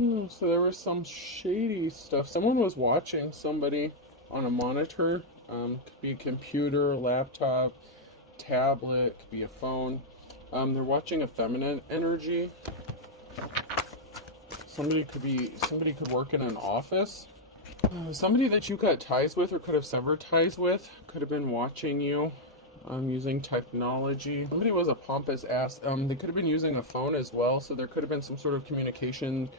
So there was some shady stuff. Someone was watching somebody on a monitor. Could be a computer, laptop, tablet, could be a phone. They're watching a feminine energy. Somebody could work in an office. Somebody that you cut ties with or could have severed ties with could have been watching you using technology. Somebody was a pompous ass. They could have been using a phone as well, so there could have been some sort of communication.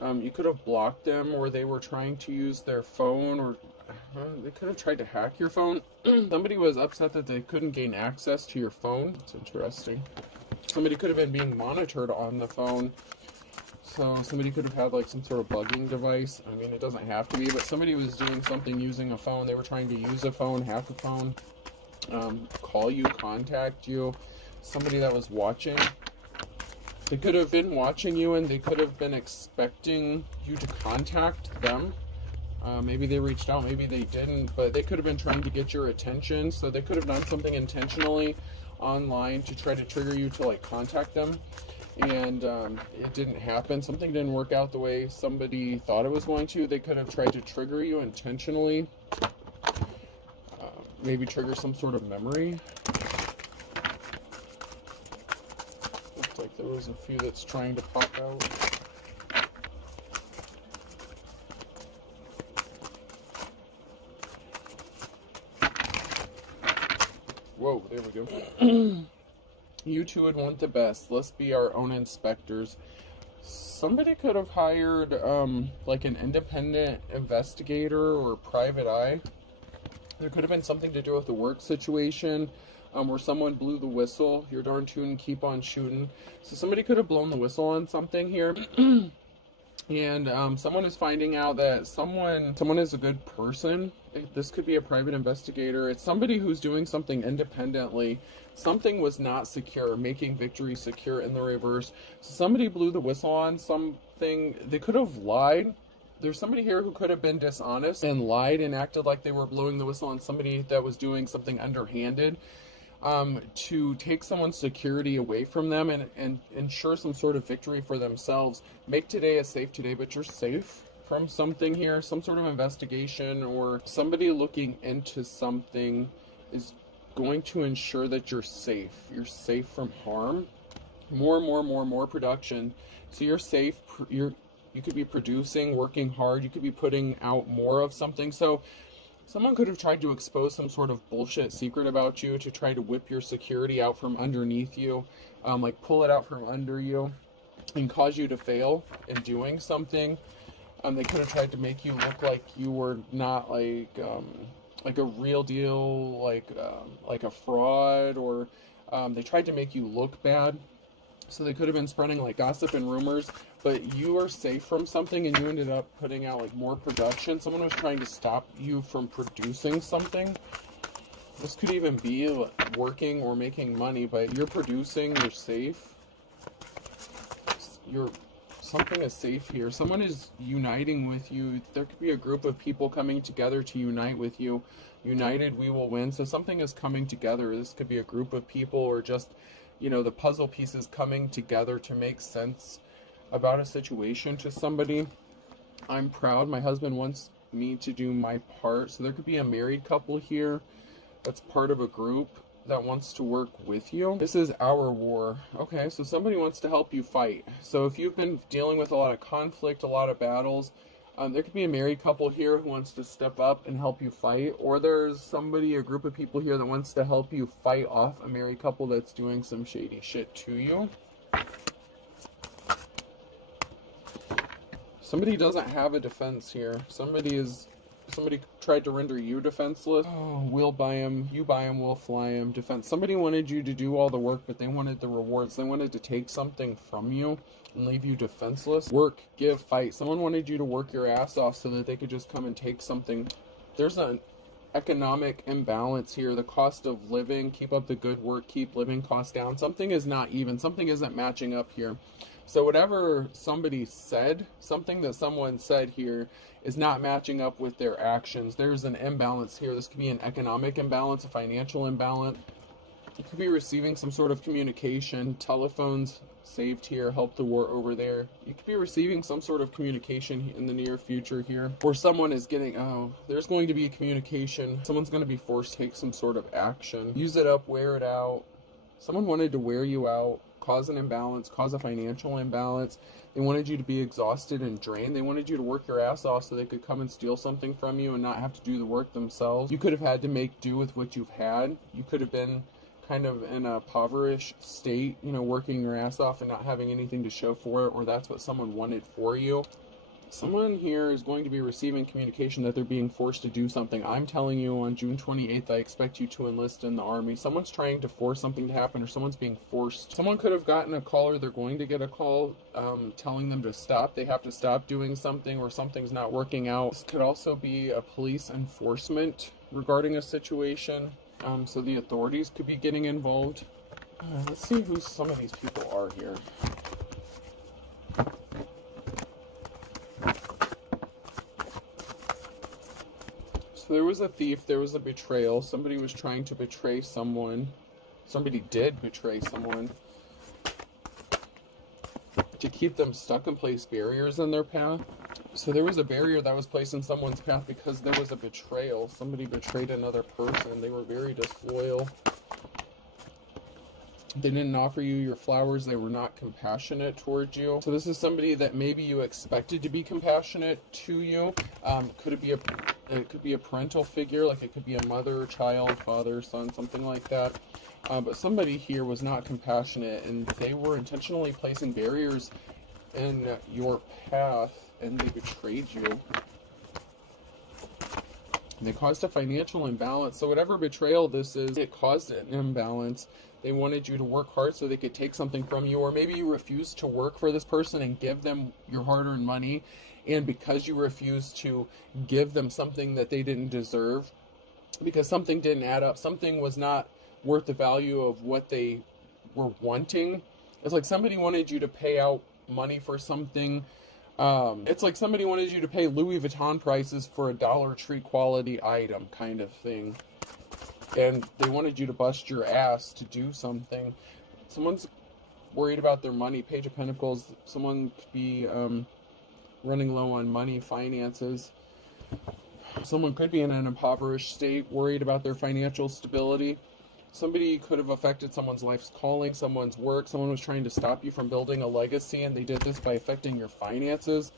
You could have blocked them, or they were trying to use their phone, or they could have tried to hack your phone. Somebody was upset that they couldn't gain access to your phone. It's interesting. Somebody could have been being monitored on the phone. So somebody could have had like some sort of bugging device. I mean, it doesn't have to be, but somebody was doing something using a phone. They were trying to use a phone, hack a phone, call you, contact you. Somebody that was watching. They could have been watching you and they could have been expecting you to contact them. Maybe they reached out, maybe they didn't, but they could have been trying to get your attention. So they could have done something intentionally online to try to trigger you to like contact them. And it didn't happen. Something didn't work out the way somebody thought it was going to. They could have tried to trigger you intentionally. Maybe trigger some sort of memory. Looks like there was a few that's trying to pop out. Whoa, there we go. You two would want the best. Let's be our own inspectors. Somebody could have hired like an independent investigator or private eye. There could have been something to do with the work situation where someone blew the whistle. You're darn tootin', keep on shooting. So somebody could have blown the whistle on something here. And someone is finding out that someone is a good person. This could be a private investigator. It's somebody who's doing something independently. Something was not secure, making victory secure in the reverse. So somebody blew the whistle on something. They could have lied. There's somebody here who could have been dishonest and lied and acted like they were blowing the whistle on somebody that was doing something underhanded. To take someone's security away from them and ensure some sort of victory for themselves. Make today a safe today, but you're safe from something here, some sort of investigation, or somebody looking into something is going to ensure that you're safe. You're safe from harm. More production. So you're safe. You could be producing, working hard. You could be putting out more of something. So someone could have tried to expose some sort of bullshit secret about you to try to whip your security out from underneath you, like pull it out from under you and cause you to fail in doing something. They could have tried to make you look like you were not like a real deal, like a fraud, or they tried to make you look bad. So they could have been spreading like gossip and rumors, but you are safe from something and you ended up putting out like more production. Someone was trying to stop you from producing something. This could even be like working or making money, but you're producing, you're safe. Something is safe here. Someone is uniting with you. There could be a group of people coming together to unite with you. United, we will win. So something is coming together. This could be a group of people or just, the puzzle pieces coming together to make sense about a situation to somebody. I'm proud. My husband wants me to do my part. So there could be a married couple here that's part of a group that wants to work with you. This is our war. Okay, so somebody wants to help you fight. So if you've been dealing with a lot of conflict, a lot of battles, there could be a married couple here who wants to step up and help you fight, or there's a group of people here that wants to help you fight off a married couple that's doing some shady shit to you. Somebody doesn't have a defense here. Somebody tried to render you defenseless. Oh, we'll buy him, you buy him, we'll fly him. Defense. Somebody wanted you to do all the work, but they wanted the rewards. They wanted to take something from you and leave you defenseless. Work, give, fight. Someone wanted you to work your ass off so that they could just come and take something. There's an economic imbalance here. The cost of living, keep up the good work, keep living costs down. Something is not even. Something isn't matching up here. So whatever somebody said, something that someone said here is not matching up with their actions. There's an imbalance here. This could be an economic imbalance, a financial imbalance. You could be receiving some sort of communication. Telephones saved here, help the war over there. You could be receiving some sort of communication in the near future here. Or someone is getting, oh, there's going to be a communication. Someone's going to be forced to take some sort of action. Use it up, wear it out. Someone wanted to wear you out, cause an imbalance, cause a financial imbalance. They wanted you to be exhausted and drained. They wanted you to work your ass off so they could come and steal something from you and not have to do the work themselves. You could have had to make do with what you've had. You could have been kind of in a impoverished state, you know, working your ass off and not having anything to show for it, or that's what someone wanted for you. Someone here is going to be receiving communication that they're being forced to do something. I'm telling you, on June 28th, I expect you to enlist in the army. Someone's trying to force something to happen, or someone's being forced. Someone could have gotten a call, or they're going to get a call telling them to stop. They have to stop doing something, or something's not working out. This could also be a police enforcement regarding a situation. So the authorities could be getting involved. Let's see who some of these people are here. So there was a thief, there was a betrayal. Somebody was trying to betray someone. Somebody did betray someone to keep them stuck and place barriers in their path. So there was a barrier that was placed in someone's path because there was a betrayal. Somebody betrayed another person. They were very disloyal. They didn't offer you your flowers. They were not compassionate towards you. So this is somebody that maybe you expected to be compassionate to you. It could be a parental figure, like it could be a mother, child, father, son, something like that. But somebody here was not compassionate, and they were intentionally placing barriers in your path, and they betrayed you. And they caused a financial imbalance. So whatever betrayal this is, it caused an imbalance. They wanted you to work hard so they could take something from you, or maybe you refused to work for this person and give them your hard-earned money, and because you refused to give them something that they didn't deserve, because something didn't add up, something was not worth the value of what they were wanting. It's like somebody wanted you to pay out money for something. It's like somebody wanted you to pay Louis Vuitton prices for a Dollar Tree quality item kind of thing. And they wanted you to bust your ass to do something. Someone's worried about their money. Page of Pentacles. Someone could be running low on money, finances. Someone could be in an impoverished state, worried about their financial stability. Somebody could have affected someone's life's calling, someone's work. Someone was trying to stop you from building a legacy, and they did this by affecting your finances.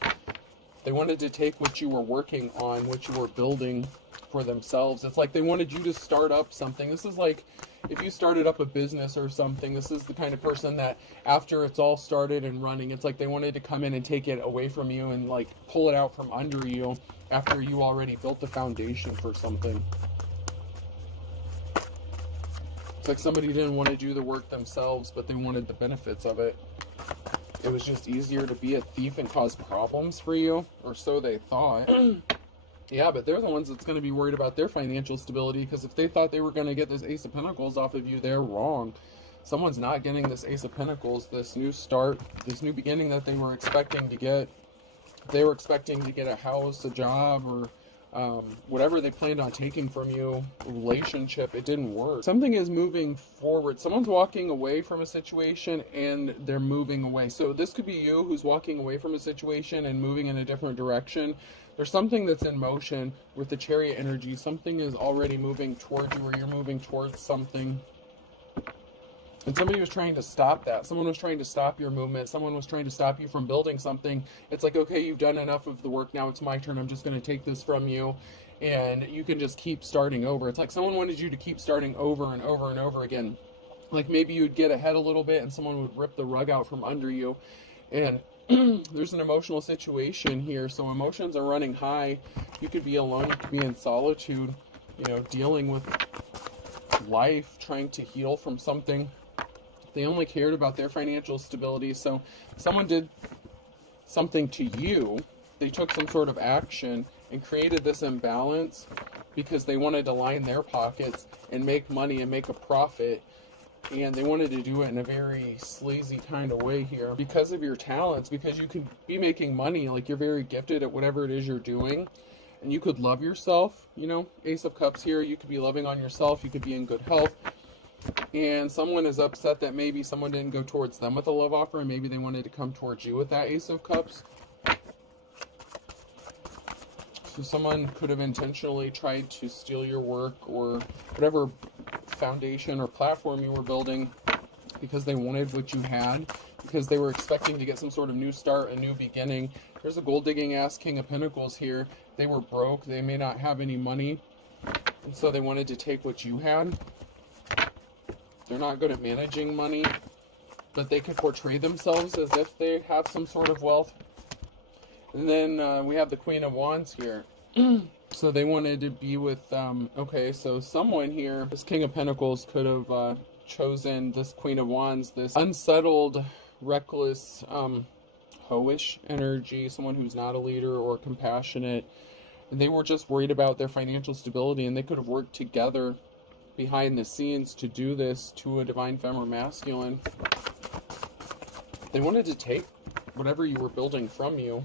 They wanted to take what you were working on, what you were building for themselves. It's like they wanted you to start up something. This is like if you started up a business or something. This is the kind of person that after it's all started and running, it's like they wanted to come in and take it away from you and like pull it out from under you after you already built the foundation for something. It's like somebody didn't want to do the work themselves, but they wanted the benefits of it. It was just easier to be a thief and cause problems for you, or so they thought. Yeah, but they're the ones that's going to be worried about their financial stability, because if they thought they were going to get this Ace of Pentacles off of you, they're wrong. Someone's not getting this Ace of Pentacles, this new start, this new beginning that they were expecting to get. They were expecting to get a house, a job, or whatever they planned on taking from you, a relationship. It didn't work. Something is moving forward. Someone's walking away from a situation and they're moving away. So this could be you who's walking away from a situation and moving in a different direction. There's something that's in motion with the Chariot energy. Something is already moving towards you, or you're moving towards something. And somebody was trying to stop that. Someone was trying to stop your movement. Someone was trying to stop you from building something. It's like, okay, you've done enough of the work. Now it's my turn. I'm just going to take this from you. And you can just keep starting over. It's like someone wanted you to keep starting over and over and over again. Like maybe you'd get ahead a little bit and someone would rip the rug out from under you. And there's an emotional situation here. So emotions are running high. You could be alone. You could be in solitude, you know, dealing with life, trying to heal from something. They only cared about their financial stability. So someone did something to you. They took some sort of action and created this imbalance because they wanted to line their pockets and make money and make a profit. And they wanted to do it in a very sleazy kind of way here because of your talents, because you could be making money, like you're very gifted at whatever it is you're doing. And you could love yourself, you know, Ace of Cups here. You could be loving on yourself. You could be in good health. And someone is upset that maybe someone didn't go towards them with a love offer, and maybe they wanted to come towards you with that Ace of Cups. So someone could have intentionally tried to steal your work or whatever foundation or platform you were building because they wanted what you had, because they were expecting to get some sort of new start, a new beginning. There's a gold digging ass King of Pentacles here. They were broke. They may not have any money, and so they wanted to take what you had. They're not good at managing money, but they could portray themselves as if they have some sort of wealth. And then we have the Queen of Wands here. So they wanted to be with, okay, so someone here, this King of Pentacles could have chosen this Queen of Wands, this unsettled, reckless, hoish energy, someone who's not a leader or compassionate. And they were just worried about their financial stability, and they could have worked together behind the scenes to do this to a divine femme or masculine. They wanted to take whatever you were building from you.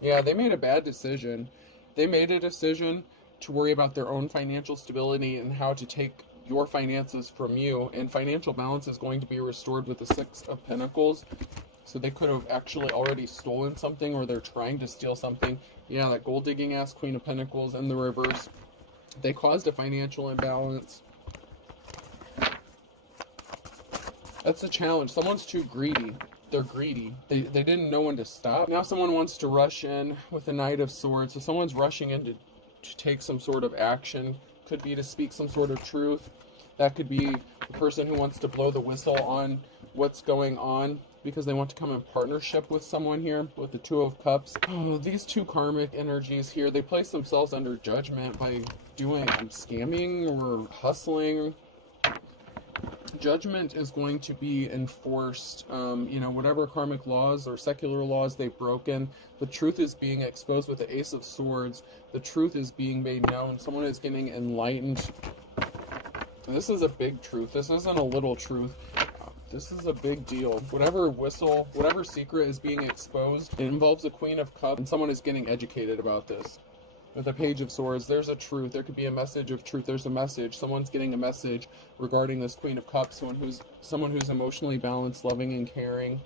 Yeah, they made a bad decision. They made a decision to worry about their own financial stability and how to take your finances from you. And financial balance is going to be restored with the Six of Pentacles. So they could have actually already stolen something, or they're trying to steal something. Yeah, that gold digging ass Queen of Pentacles in the reverse. They caused a financial imbalance. That's a challenge. Someone's too greedy. They're greedy. They didn't know when to stop. Now someone wants to rush in with the Knight of Swords. So someone's rushing in to take some sort of action. Could be to speak some sort of truth. That could be the person who wants to blow the whistle on what's going on because they want to come in partnership with someone here with the Two of Cups. Oh, these two karmic energies here, they place themselves under judgment by doing scamming or hustling. Judgment is going to be enforced. Whatever karmic laws or secular laws they've broken, the truth is being exposed with the Ace of Swords. The truth is being made known. Someone is getting enlightened. And this is a big truth. This isn't a little truth. This is a big deal. Whatever secret is being exposed, it involves a Queen of Cups, and someone is getting educated about this. With a Page of Swords, there's a truth. There could be a message of truth. There's a message. Someone's getting a message regarding this Queen of Cups. Someone who's emotionally balanced, loving, and caring.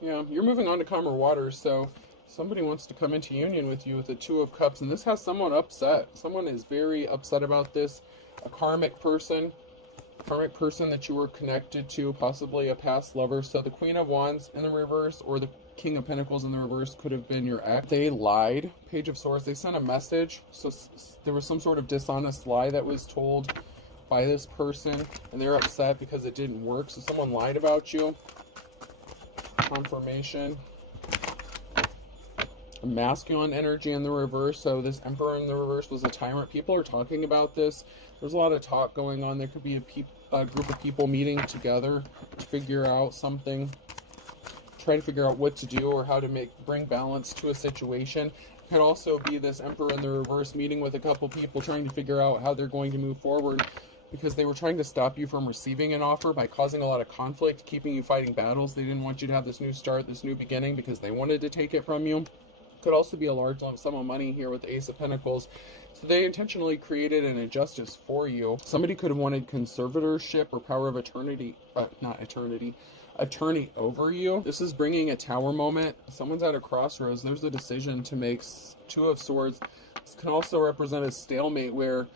Yeah, you're moving on to calmer waters, so somebody wants to come into union with you with the Two of Cups, and this has someone upset. Someone is very upset about this. A karmic person that you were connected to, possibly a past lover. So the Queen of Wands in the reverse or the King of Pentacles in the reverse could have been your ex. They lied. Page of Swords, they sent a message. So there was some sort of dishonest lie that was told by this person, and they're upset because it didn't work. So someone lied about you. Confirmation. A masculine energy in the reverse. So this Emperor in the reverse was a tyrant. People are talking about this. There's a lot of talk going on. There could be a group of people meeting together to figure out something, try to figure out what to do or how to bring balance to a situation. It could also be this Emperor in the reverse meeting with a couple people trying to figure out how they're going to move forward, because they were trying to stop you from receiving an offer by causing a lot of conflict, keeping you fighting battles. They didn't want you to have this new start, this new beginning, because they wanted to take it from you. Could also be a large lump sum of money here with the Ace of Pentacles. So they intentionally created an injustice for you. Somebody could have wanted conservatorship or power of attorney over you. This is bringing a Tower moment. Someone's at a crossroads. There's a decision to make. Two of Swords. This can also represent a stalemate where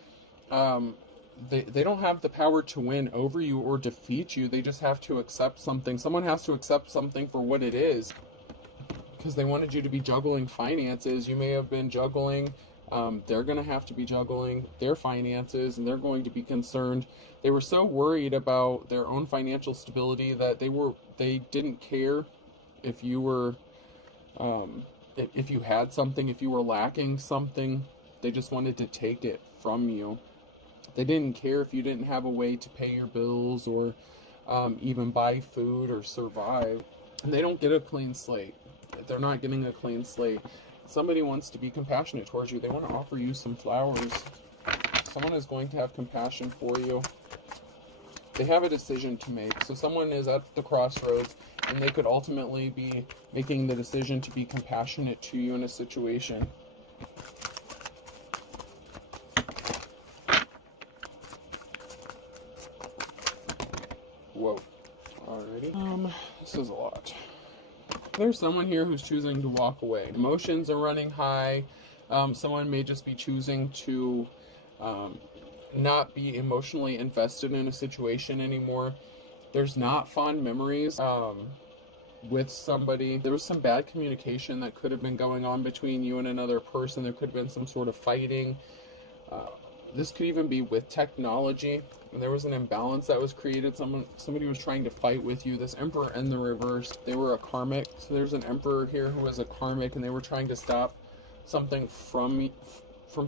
they don't have the power to win over you or defeat you. They just have to accept something. Someone has to accept something for what it is, because they wanted you to be juggling finances. You may have been juggling. They're going to have to be juggling their finances, and they're going to be concerned. They were so worried about their own financial stability that they didn't care if you were, if you had something, if you were lacking something. They just wanted to take it from you. They didn't care if you didn't have a way to pay your bills or even buy food or survive. And they don't get a clean slate. They're not getting a clean slate. Somebody wants to be compassionate towards you. They want to offer you some flowers. Someone is going to have compassion for you. They have a decision to make. So someone is at the crossroads, and they could ultimately be making the decision to be compassionate to you in a situation. Whoa. Alrighty. This is a lot. There's someone here who's choosing to walk away. Emotions are running high. Someone may just be choosing to not be emotionally invested in a situation anymore. There's not fond memories with somebody. There was some bad communication that could have been going on between you and another person. There could have been some sort of fighting. This could even be with technology. And there was an imbalance that was created. Somebody was trying to fight with you. This Emperor in the reverse, they were a karmic. So there's an Emperor here who was a karmic, and they were trying to stop something from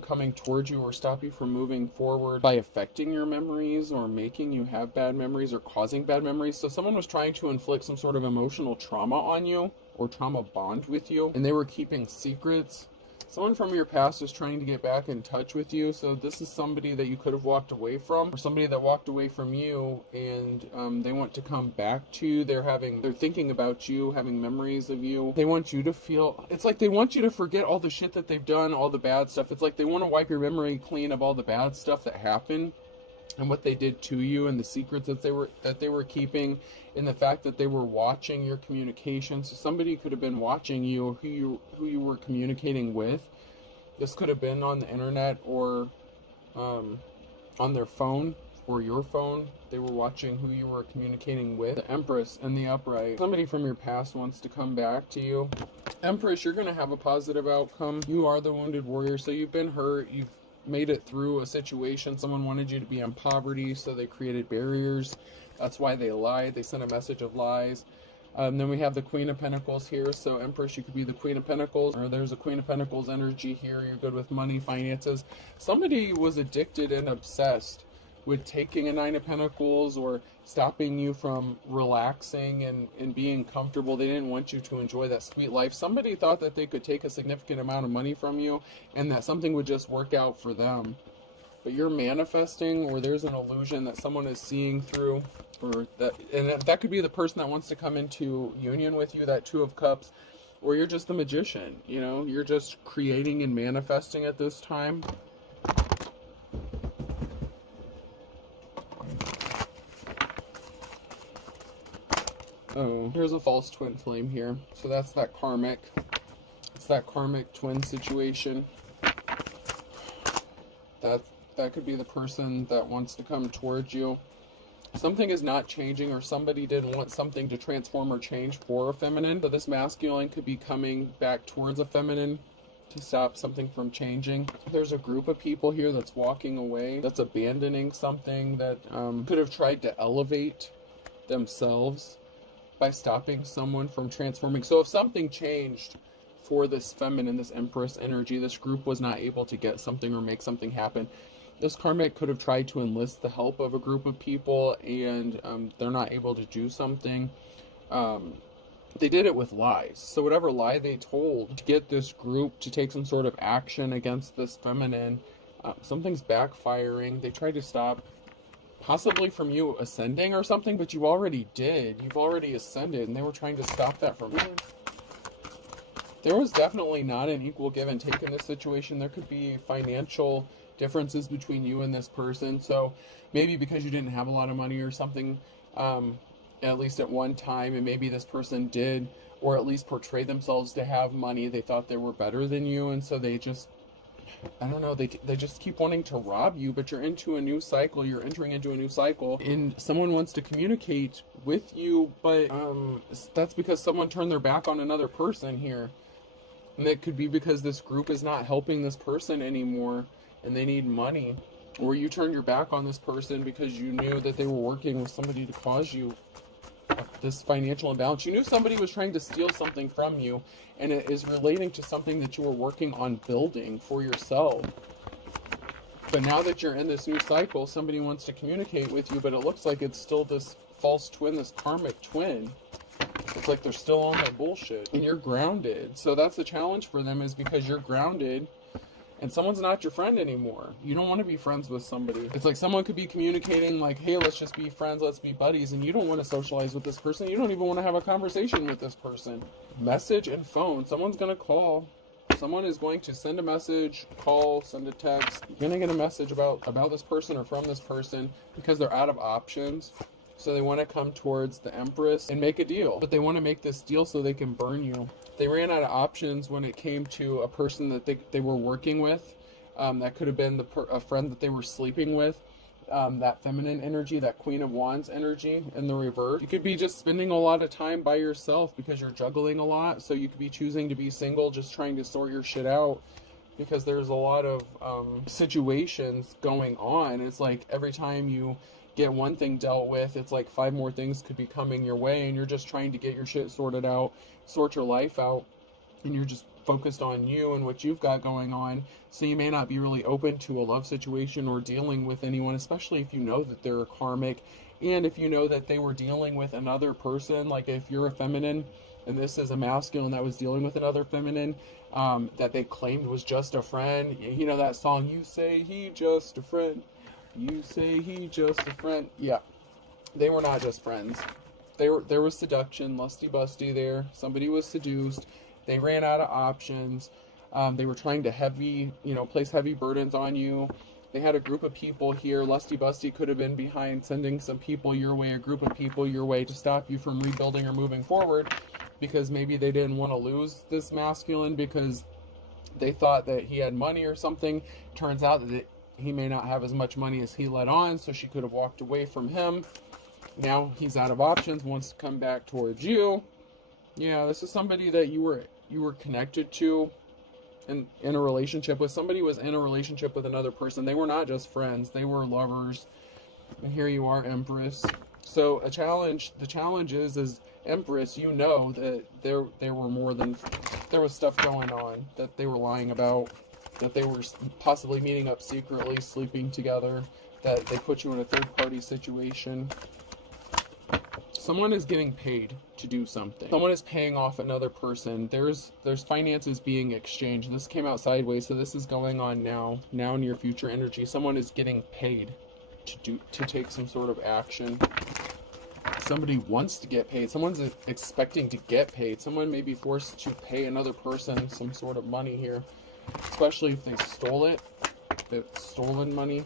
coming towards you, or stop you from moving forward by affecting your memories, or making you have bad memories, or causing bad memories. So someone was trying to inflict some sort of emotional trauma on you, or trauma bond with you, and they were keeping secrets. Someone from your past is trying to get back in touch with you. So this is somebody that you could have walked away from, or somebody that walked away from you, and they want to come back to you. They're thinking about you, having memories of you. They want you to feel, it's like they want you to forget all the shit that they've done, all the bad stuff. It's like they want to wipe your memory clean of all the bad stuff that happened, and what they did to you, and the secrets that they were keeping, and the fact that they were watching your communication. So somebody could have been watching you, who you were communicating with. This could have been on the internet, or on their phone, or your phone. They were watching who you were communicating with. The Empress and the Upright. Somebody from your past wants to come back to you. Empress, you're going to have a positive outcome. You are the wounded warrior, so you've been hurt. You've made it through a situation. Someone wanted you to be in poverty, so they created barriers. That's why they lied. They sent a message of lies. Then we have the Queen of Pentacles here. So Empress, you could be the Queen of Pentacles, or there's a Queen of Pentacles energy here. You're good with money, finances. Somebody was addicted and obsessed with taking a Nine of Pentacles, or stopping you from relaxing and being comfortable. They didn't want you to enjoy that sweet life. Somebody thought that they could take a significant amount of money from you, and that something would just work out for them. But you're manifesting, or there's an illusion that someone is seeing through, and that could be the person that wants to come into union with you, that Two of Cups, or you're just the magician. You know, you're just creating and manifesting at this time. Oh, here's a false twin flame here. So that's that karmic. It's that karmic twin situation. That could be the person that wants to come towards you. Something is not changing, or somebody didn't want something to transform or change for a feminine. So this masculine could be coming back towards a feminine to stop something from changing. There's a group of people here that's walking away, that's abandoning something, that could have tried to elevate themselves by stopping someone from transforming. So if something changed for this feminine, this Empress energy, this group was not able to get something or make something happen. This karmic could have tried to enlist the help of a group of people, and they're not able to do something. They did it with lies. So whatever lie they told to get this group to take some sort of action against this feminine, something's backfiring. They tried to stop, possibly from you ascending or something, but you already did. You've already ascended, and they were trying to stop that from you. There was definitely not an equal give and take in this situation. There could be financial differences between you and this person. So maybe because you didn't have a lot of money or something, at least at one time, and maybe this person did, or at least portray themselves to have money. They thought they were better than you, and so they just, I don't know, they just keep wanting to rob you. But you're into a new cycle. You're entering into a new cycle, and someone wants to communicate with you, but that's because someone turned their back on another person here. And it could be because this group is not helping this person anymore, and they need money. Or you turned your back on this person because you knew that they were working with somebody to cause you this financial imbalance. You knew somebody was trying to steal something from you, and it is relating to something that you were working on building for yourself. But now that you're in this new cycle, somebody wants to communicate with you, but it looks like it's still this false twin, this karmic twin. It's like they're still on that bullshit, and you're grounded. So that's the challenge for them, is because you're grounded, and someone's not your friend anymore. You don't want to be friends with somebody. It's like someone could be communicating like, hey, let's just be friends, let's be buddies, and you don't want to socialize with this person. You don't even want to have a conversation with this person. Message and phone. Someone's going to call. Someone is going to send a message, call, send a text. You're going to get a message about this person or from this person because they're out of options. So they want to come towards the Empress and make a deal. But they want to make this deal so they can burn you. They ran out of options when it came to a person that they were working with. That could have been a friend that they were sleeping with. That feminine energy, that Queen of Wands energy in the reverse. You could be just spending a lot of time by yourself because you're juggling a lot. So you could be choosing to be single, just trying to sort your shit out. Because there's a lot of situations going on. It's like every time you get one thing dealt with, it's like 5 more things could be coming your way, and you're just trying to get your shit sorted out, sort your life out, and you're just focused on you and what you've got going on. So you may not be really open to a love situation or dealing with anyone, especially if you know that they're karmic, and if you know that they were dealing with another person. Like if you're a feminine and this is a masculine that was dealing with another feminine, that they claimed was just a friend. You know that song, you say he just a friend, you say he just a friend. Yeah, they were not just friends. There was seduction, lusty busty there. Somebody was seduced. They ran out of options. They were trying to place heavy burdens on you. They had a group of people here. Lusty busty could have been behind sending some people your way, a group of people your way to stop you from rebuilding or moving forward, because maybe they didn't want to lose this masculine because they thought that he had money or something. Turns out that he may not have as much money as he let on, so she could have walked away from him. Now he's out of options, wants to come back towards you. Yeah, this is somebody that you were connected to and in a relationship with. Somebody was in a relationship with another person. They were not just friends, they were lovers. And here you are, Empress. So the challenge is Empress, you know that there was stuff going on, that they were lying about, that they were possibly meeting up secretly, sleeping together, that they put you in a third-party situation. Someone is getting paid to do something. Someone is paying off another person. There's finances being exchanged. This came out sideways, so this is going on now near future energy. Someone is getting paid to take some sort of action. Somebody wants to get paid. Someone's expecting to get paid. Someone may be forced to pay another person some sort of money here, especially if they stole it. If it's stolen money.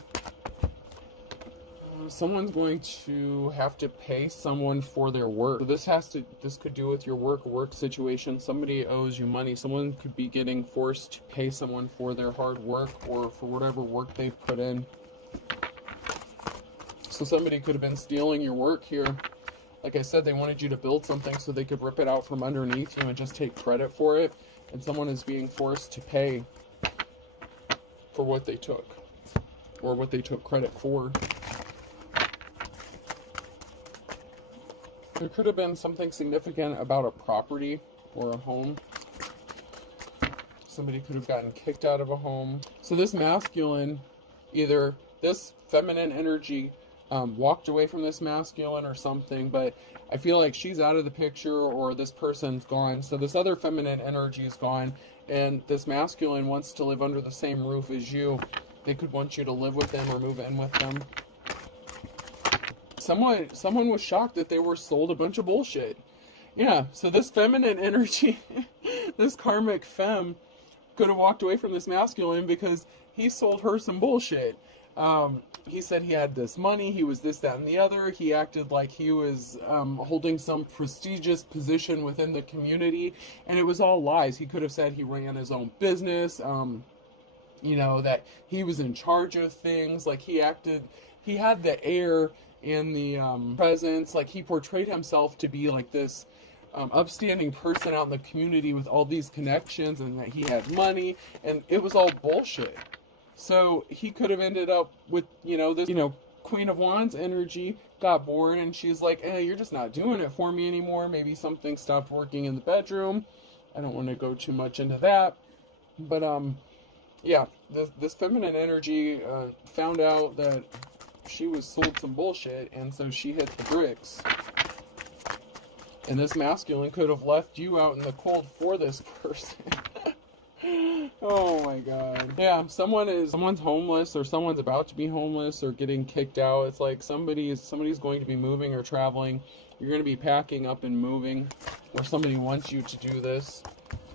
Someone's going to have to pay someone for their work. So this could do with your work situation. Somebody owes you money. Someone could be getting forced to pay someone for their hard work or for whatever work they've put in. So somebody could have been stealing your work here. Like I said, they wanted you to build something so they could rip it out from underneath you and just take credit for it. And someone is being forced to pay for what they took, or what they took credit for. There could have been something significant about a property or a home. Somebody could have gotten kicked out of a home. So this masculine, either this feminine energy walked away from this masculine or something, but I feel like she's out of the picture, or this person's gone. So this other feminine energy is gone, and this masculine wants to live under the same roof as you. They could want you to live with them or move in with them. Someone was shocked that they were sold a bunch of bullshit. Yeah, so this feminine energy, this karmic femme, could have walked away from this masculine because he sold her some bullshit. He said he had this money, he was this, that, and the other. He acted like he was holding some prestigious position within the community, and it was all lies. He could have said he ran his own business, that he was in charge of things. Like he had the air and the presence, like he portrayed himself to be like this upstanding person out in the community with all these connections, and that he had money, and it was all bullshit. So he could have ended up with, this, Queen of Wands energy, got bored, and she's like, you're just not doing it for me anymore. Maybe something stopped working in the bedroom. I don't want to go too much into that. But, yeah, this feminine energy found out that she was sold some bullshit, and so she hit the bricks. And this masculine could have left you out in the cold for this person. Oh my god. Yeah, someone's homeless, or someone's about to be homeless, or getting kicked out. It's like somebody's going to be moving or traveling. You're going to be packing up and moving, or somebody wants you to do this.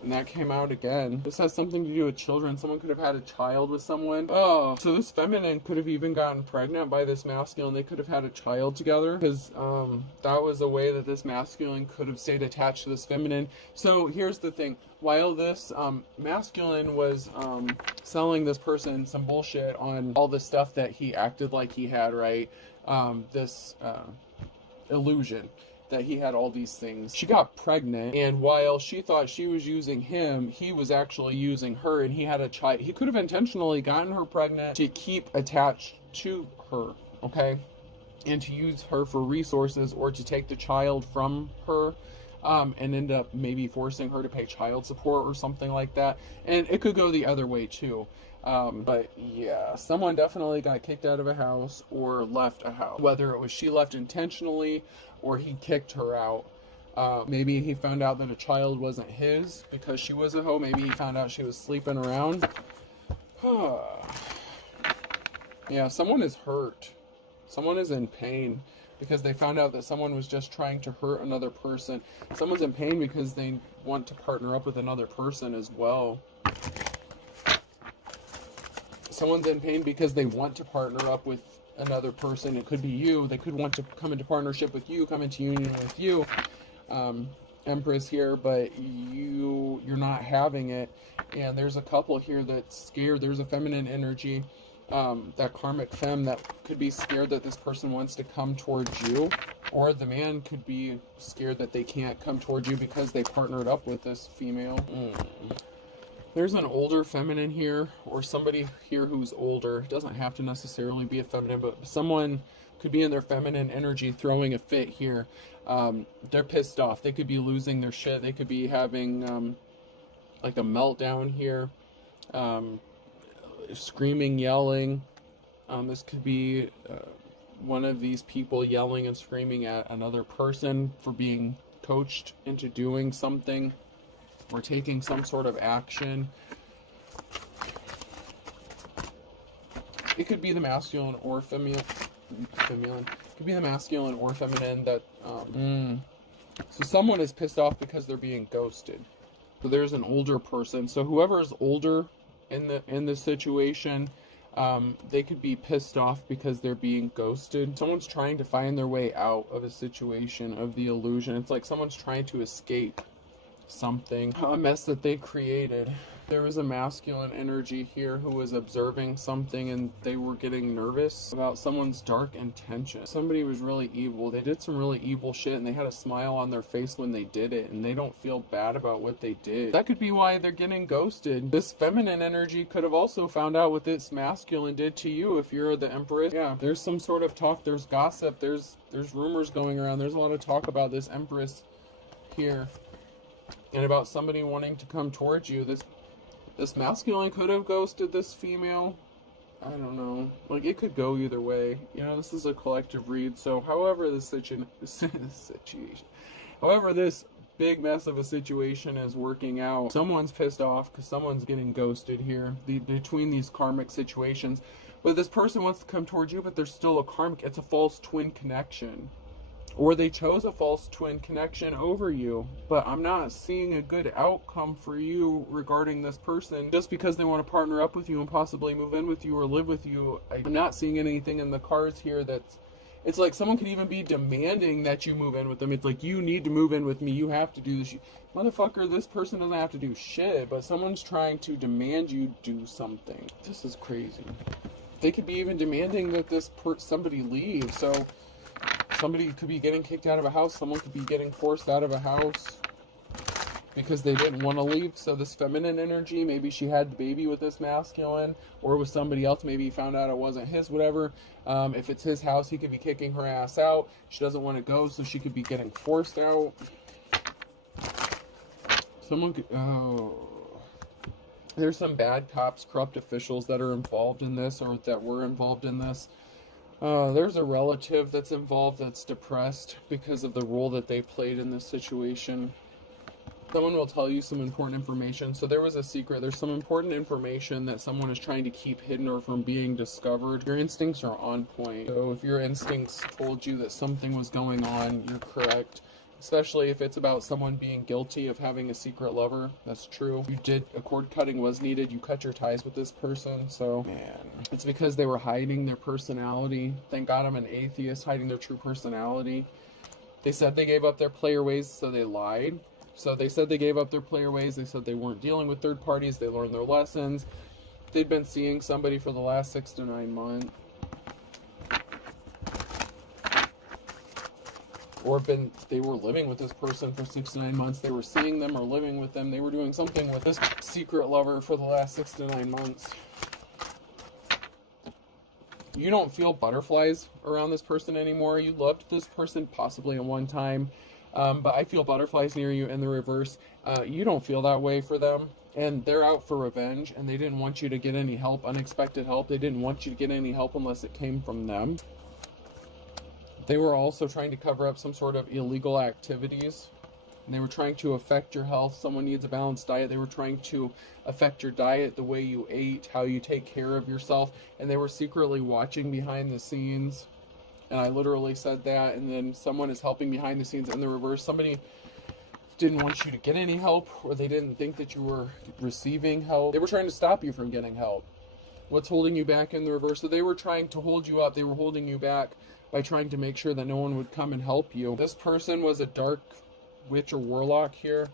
And that came out again. This has something to do with children. Someone could have had a child with someone. Oh, so this feminine could have even gotten pregnant by this masculine. They could have had a child together, because that was a way that this masculine could have stayed attached to this feminine. So here's the thing. While this masculine was selling this person some bullshit on all the stuff that he acted like he had, right? This illusion that he had all these things. She got pregnant, and while she thought she was using him, he was actually using her, and he had a child. He could have intentionally gotten her pregnant to keep attached to her, okay? And to use her for resources, or to take the child from her, and end up maybe forcing her to pay child support or something like that. And it could go the other way too. But yeah, someone definitely got kicked out of a house or left a house. Whether it was she left intentionally or he kicked her out. Maybe he found out that a child wasn't his because she was a hoe. Maybe he found out she was sleeping around. Yeah, someone is hurt. Someone is in pain because they found out that someone was just trying to hurt another person. Someone's in pain because they want to partner up with another person as well. Someone's in pain because they want to partner up with another person. It could be you. They could want to come into partnership with you, come into union with you, Empress here, but you're not having it. And there's a couple here that's scared. There's a feminine energy, that karmic femme, that could be scared that this person wants to come towards you, or the man could be scared that they can't come towards you because they partnered up with this female. There's an older feminine here, or somebody here who's older. It doesn't have to necessarily be a feminine, but someone could be in their feminine energy throwing a fit here. They're pissed off. They could be losing their shit. They could be having like a meltdown here. Screaming, yelling. This could be one of these people yelling and screaming at another person for being coached into doing something, or taking some sort of action. It could be the masculine or feminine. It could be the masculine or feminine that so someone is pissed off because they're being ghosted. So there's an older person. So whoever is older in the situation, they could be pissed off because they're being ghosted. Someone's trying to find their way out of a situation of the illusion. It's like someone's trying to escape something, a mess that they created. There was a masculine energy here who was observing something, and they were getting nervous about someone's dark intention. Somebody was really evil. They did some really evil shit, and they had a smile on their face when they did it, and they don't feel bad about what they did. That could be why they're getting ghosted. This feminine energy could have also found out what this masculine did to you if you're the Empress. Yeah, there's some sort of talk, there's gossip, there's rumors going around. There's a lot of talk about this Empress here, and about somebody wanting to come towards you. This masculine could have ghosted this female. I don't know. Like, it could go either way. You know, this is a collective read. So, however this situation, however this big mess of a situation is working out, someone's pissed off because someone's getting ghosted here between these karmic situations. But this person wants to come towards you, but there's still a karmic. It's a false twin connection. Or they chose a false twin connection over you. But I'm not seeing a good outcome for you regarding this person. Just because they want to partner up with you and possibly move in with you or live with you, I'm not seeing anything in the cards here that's... It's like someone could even be demanding that you move in with them. It's like, you need to move in with me. You have to do this. Motherfucker, this person doesn't have to do shit. But someone's trying to demand you do something. This is crazy. They could be even demanding that somebody leave. So... somebody could be getting kicked out of a house. Someone could be getting forced out of a house because they didn't want to leave. So this feminine energy, maybe she had the baby with this masculine, or with somebody else. Maybe he found out it wasn't his, whatever. If it's his house, he could be kicking her ass out. She doesn't want to go, so she could be getting forced out. Someone could... Oh... There's some bad cops, corrupt officials that are involved in this, or that were involved in this. There's a relative that's involved that's depressed because of the role that they played in this situation. Someone will tell you some important information. So there was a secret. There's some important information that someone is trying to keep hidden or from being discovered. Your instincts are on point. So if your instincts told you that something was going on, you're correct. Especially if it's about someone being guilty of having a secret lover. That's true. You did, a cord cutting was needed. You cut your ties with this person. So, man, it's because they were hiding their personality. Thank God I'm an atheist, hiding their true personality. They said they gave up their player ways, so they lied. So they said they gave up their player ways. They said they weren't dealing with third parties. They learned their lessons. They'd been seeing somebody for the last 6 to 9 months. Or they were living with this person for 6 to 9 months. They were seeing them or living with them. They were doing something with this secret lover for the last 6 to 9 months. You don't feel butterflies around this person anymore. You loved this person possibly at one time, but I feel butterflies near you in the reverse. You don't feel that way for them, and they're out for revenge, and they didn't want you to get any help, unexpected help. They didn't want you to get any help unless it came from them. They were also trying to cover up some sort of illegal activities. And they were trying to affect your health. Someone needs a balanced diet. They were trying to affect your diet, the way you ate, how you take care of yourself. And they were secretly watching behind the scenes. And I literally said that. And then someone is helping behind the scenes in the reverse. Somebody didn't want you to get any help, or they didn't think that you were receiving help. They were trying to stop you from getting help. What's holding you back in the reverse? So they were trying to hold you up. They were holding you back by trying to make sure that no one would come and help you. This person was a dark witch or warlock here,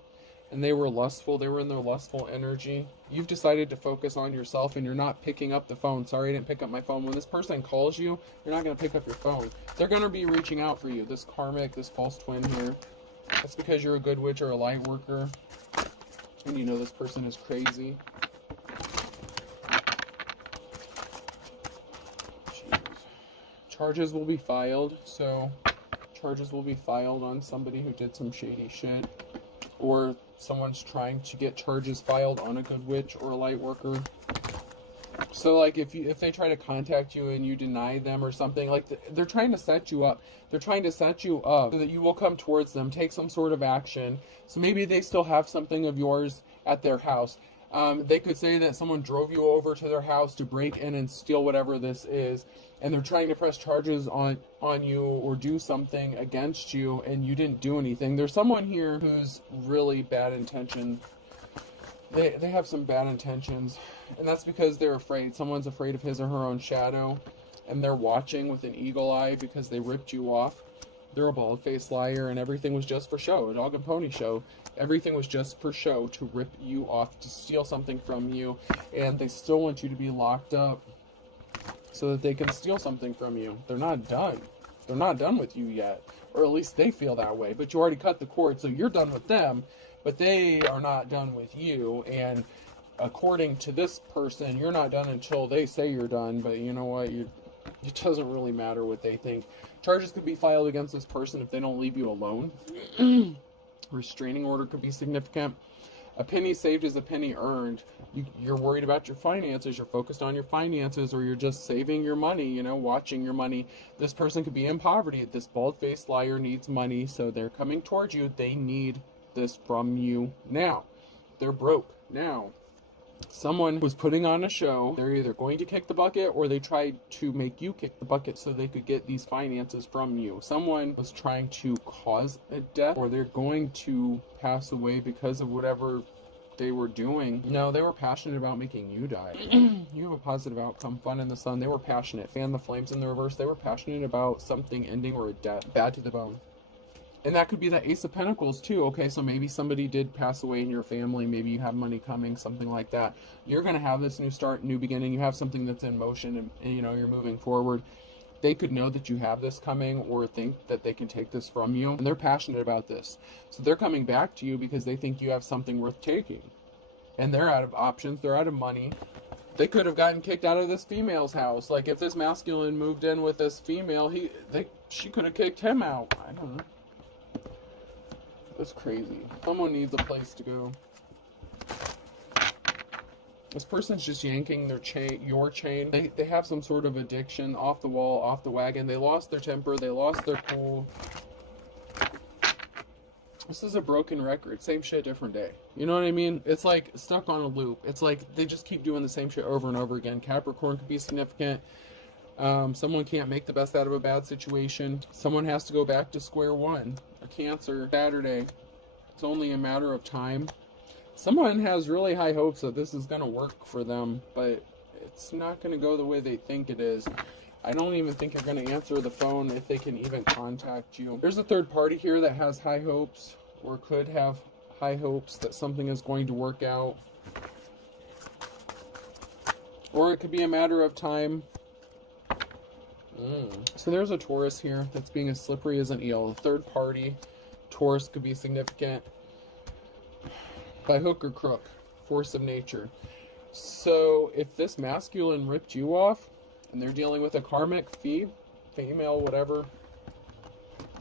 and they were lustful. They were in their lustful energy. You've decided to focus on yourself, and you're not picking up the phone. Sorry, I didn't pick up my phone. When this person calls you, you're not going to pick up your phone. They're going to be reaching out for you. This karmic, this false twin here. That's because you're a good witch or a light worker, and you know this person is crazy. Charges will be filed, so charges will be filed on somebody who did some shady shit, or someone's trying to get charges filed on a good witch or a light worker. So like if they try to contact you and you deny them or something, like they're trying to set you up. They're trying to set you up so that you will come towards them, take some sort of action. So maybe they still have something of yours at their house. They could say that someone drove you over to their house to break in and steal whatever this is, and they're trying to press charges on you or do something against you, and you didn't do anything. There's someone here who's really bad intention. They have some bad intentions, and that's because they're afraid. Someone's afraid of his or her own shadow, and they're watching with an eagle eye because they ripped you off. They're a bald-faced liar, and everything was just for show, a dog and pony show. Everything was just for show, to rip you off, to steal something from you, and they still want you to be locked up so that they can steal something from you. They're not done. They're not done with you yet, or at least they feel that way, but you already cut the cord, so you're done with them, but they are not done with you, and according to this person, you're not done until they say you're done, but you know what, it doesn't really matter what they think. Charges could be filed against this person if they don't leave you alone. Restraining order could be significant. A penny saved is a penny earned. You're worried about your finances. You're focused on your finances, or you're just saving your money, you know, watching your money. This person could be in poverty. This bald-faced liar needs money, so they're coming towards you. They need this from you now. They're broke now. Someone was putting on a show. They're either going to kick the bucket, or they tried to make you kick the bucket so they could get these finances from you. Someone was trying to cause a death, or they're going to pass away because of whatever they were doing. No, they were passionate about making you die. You have a positive outcome, fun in the sun. They were passionate. Fan the flames in the reverse. They were passionate about something ending or a death. Bad to the bone. And that could be the Ace of Pentacles too. Okay, so maybe somebody did pass away in your family. Maybe you have money coming, something like that. You're going to have this new start, new beginning. You have something that's in motion, and you know, you're moving forward. They could know that you have this coming, or think that they can take this from you. And they're passionate about this. So they're coming back to you because they think you have something worth taking. And they're out of options. They're out of money. They could have gotten kicked out of this female's house. Like if this masculine moved in with this female, she could have kicked him out. I don't know. That's crazy. Someone needs a place to go. This person's just yanking their chain, your chain. They have some sort of addiction, off the wall, off the wagon. They lost their temper. They lost their cool. This is a broken record. Same shit, different day. You know what I mean? It's like stuck on a loop. It's like they just keep doing the same shit over and over again. Capricorn could be significant. Someone can't make the best out of a bad situation. Someone has to go back to square one. A Cancer, Saturday. It's only a matter of time. Someone has really high hopes that this is going to work for them, but it's not going to go the way they think it is. I don't even think you're going to answer the phone if they can even contact you. There's a third party here that has high hopes, or could have high hopes that something is going to work out. Or it could be a matter of time. So there's a Taurus here that's being as slippery as an eel. The third party, Taurus, could be significant by hook or crook, force of nature. So if this masculine ripped you off, and they're dealing with a karmic female, whatever,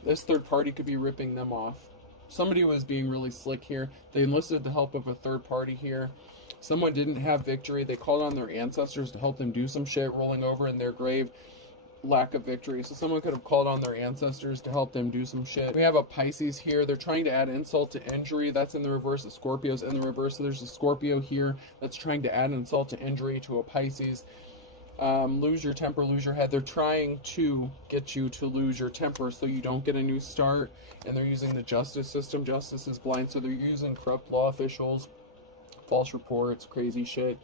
this third party could be ripping them off. Somebody was being really slick here. They enlisted the help of a third party here. Someone didn't have victory. They called on their ancestors to help them do some shit, rolling over in their grave. Lack of victory. So someone could have called on their ancestors to help them do some shit. We have a Pisces here. They're trying to add insult to injury. That's in the reverse. The Scorpio's in the reverse. So there's a Scorpio here that's trying to add insult to injury to a Pisces. Lose your temper, lose your head. They're trying to get you to lose your temper so you don't get a new start. And they're using the justice system. Justice is blind. So they're using corrupt law officials, false reports, crazy shit.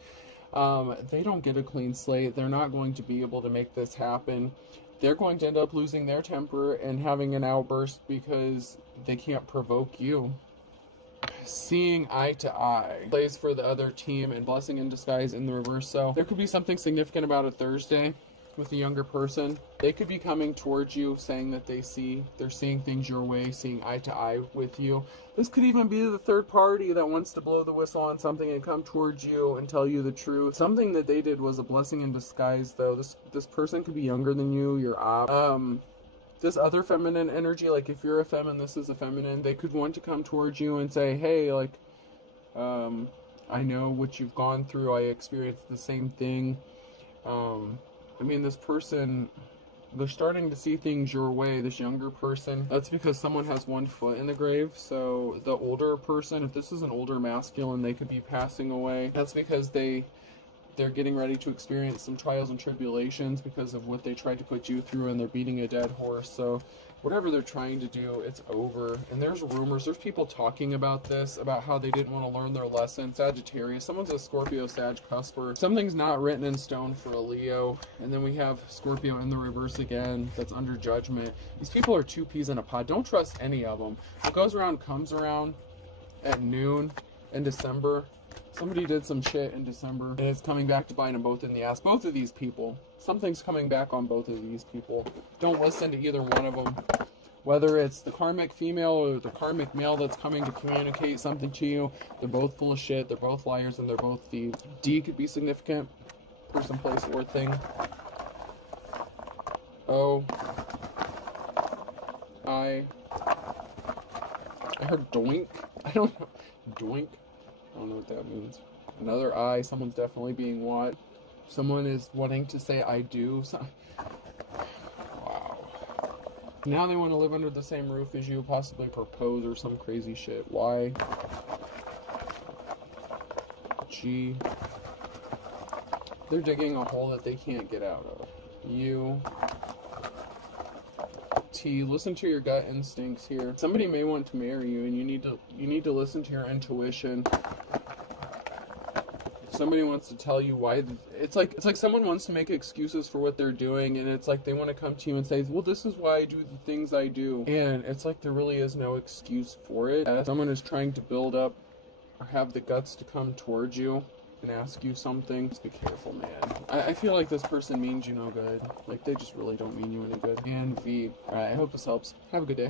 They don't get a clean slate. They're not going to be able to make this happen. They're going to end up losing their temper and having an outburst because they can't provoke you. Seeing eye to eye plays for the other team, and blessing in disguise in the reverse. So there could be something significant about a Thursday with a younger person. They could be coming towards you saying that they're seeing things your way, seeing eye to eye with you. This could even be the third party that wants to blow the whistle on something and come towards you and tell you the truth. Something that they did was a blessing in disguise, though. This person could be younger than you, your this other feminine energy, like if you're a feminine, this is a feminine, they could want to come towards you and say, hey, like, I know what you've gone through. I experienced the same thing. I mean, this person, they're starting to see things your way, this younger person. That's because someone has one foot in the grave. So the older person, if this is an older masculine, they could be passing away. That's because they're getting ready to experience some trials and tribulations because of what they tried to put you through, and they're beating a dead horse. So whatever they're trying to do, it's over. And there's rumors, there's people talking about this, about how they didn't want to learn their lesson. Sagittarius, someone's a Scorpio, Sag, cusper. Something's not written in stone for a Leo. And then we have Scorpio in the reverse again, that's under judgment. These people are two peas in a pod. Don't trust any of them. What goes around comes around. At noon in December, somebody did some shit in December, and it's coming back to bite them both in the ass. Both of these people. Something's coming back on both of these people. Don't listen to either one of them. Whether it's the karmic female or the karmic male that's coming to communicate something to you, they're both full of shit, they're both liars, and they're both thieves. D could be significant. Person, place, or thing. O. I heard doink. I don't know. Doink. I don't know what that means. Another I. Someone's definitely being watched. Someone is wanting to say I do. Wow. Now they want to live under the same roof as you, possibly propose or some crazy shit. Why? G. They're digging a hole that they can't get out of. U. T. Listen to your gut instincts here. Somebody may want to marry you, and you need to listen to your intuition. Somebody wants to tell you why. It's like someone wants to make excuses for what they're doing, and it's like they want to come to you and say, well, this is why I do the things I do. And it's like there really is no excuse for it. Someone is trying to build up or have the guts to come towards you and ask you something. Just be careful, man. I feel like this person means you no good. Like, they just really don't mean you any good. And V. Alright, I hope this helps. Have a good day.